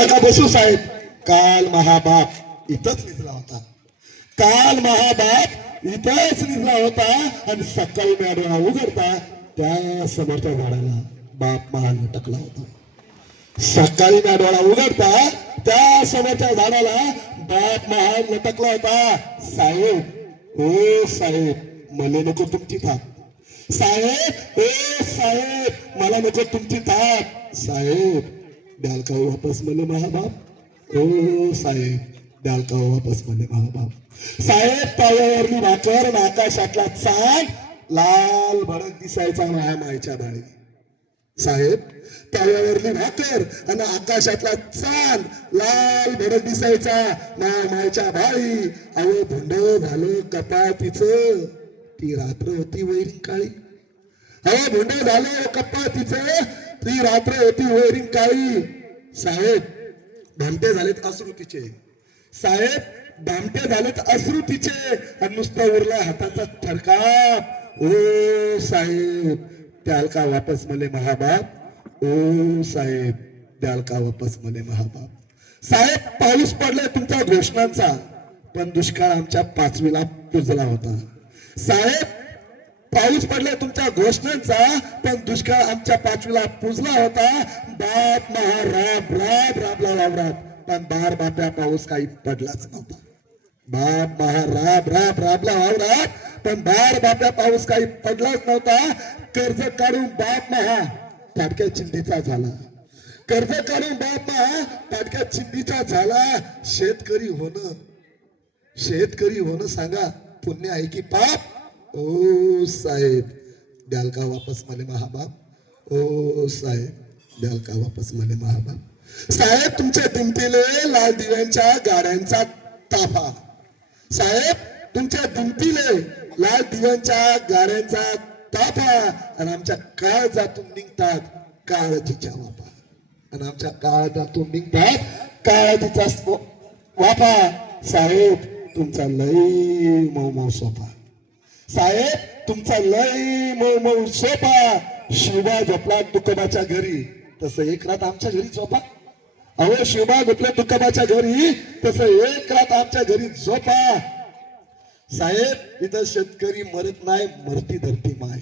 नका बसू साहेब. काल महाबाप इथंच निघला होता. काल महाबाप इथंच निघला होता आणि सकाळी डोळा उघडता त्या समोरच्या झाडाला बाप महाल लटकला होता. सकाळी डोळा उघडता त्या समोरच्या झाडाला बाप महाल लटकला होता. साहेब, ओ साहेब, मला नको तुमची थाप. साहेब, ओ साहेब, मला नको तुमची थाप. साहेब, द्याल का वापस मले महाबाप? ओ साहेब, द्याल का वापस मले महाबाप? साहेब, पायावरली भाकर आणि आकाशातला चांद लाल भडक दिसायचा माझ्या मायच्या डाळी. साहेब, पायावरली भाकर आणि आकाशातला चांद लाल भडक दिसायचा माझ्या मायच्या डाळी. अहो भुंड झालं कपातीचं, ती रात्र होती वैरी काळी. अहो भुंड झालं कपातीचं, ती रात्र होती वैरी काळी. साहेब, भामटे झालेत अश्रुतीचे. साहेब, भामटे झालेत अश्रुतीचे आणि नुसतं उरला हाताचा थरकाप. ओ साहेब, द्याल का वापस मले महाबाप? ओ साहेब, द्याल का वापस मले महाबाप? साहेब, पाऊस पडलाय तुमच्या घोषणांचा, पण दुष्काळ आमच्या 5वीला पुजला होता. साहेब, पाऊस पडलाय तुमच्या घोषणांचा, पण दुष्काळ आमच्या 5वीला पुजला होता. बाप महाराब राब राबला वावरात, पण बार बाप्या पाऊस काही पडलाच नव्हता. बाप महाराब राब राबला वावरात, पण बार बाप्या पाऊस काही पडलाच नव्हता. कर्ज काढून बाप महा फाटक्या चिंधीचा झाला. कर्ज काढून बाप महा फाटक्या चिंधीचा झाला. शेतकरी होणं सांगा पुण्य आहे की पाप? ओ साहेब, द्याल का वापस मले महाबाप? ओ साहेब, द्याल का वापस मले महाबाप? साहेब, तुमच्या दिमतीले लाल दिव्यांच्या गाड्यांचा ताफा. साहेब, तुमच्या दिमतीले लाल दिव्यांच्या गाड्यांचा ताफा आणि आमच्या काळजातून निघतात काळजीच्या वाफा. आणि आमच्या काळजातून निघतात काळजीचा वाफा. साहेब, तुमचा लई मऊ मऊ सोपा. साहेब, तुमचा लई मऊ मऊ सोपा. शिवबा झोपला तुकोबाच्या घरी, तसं एक रात आमच्या घरी झोपा. अहो शिवबा झोपला तुकोबाच्या घरी, तसं एक रात आमच्या घरी झोपा. साहेब, इथं शेतकरी मरत नाही, मरती धरती माय.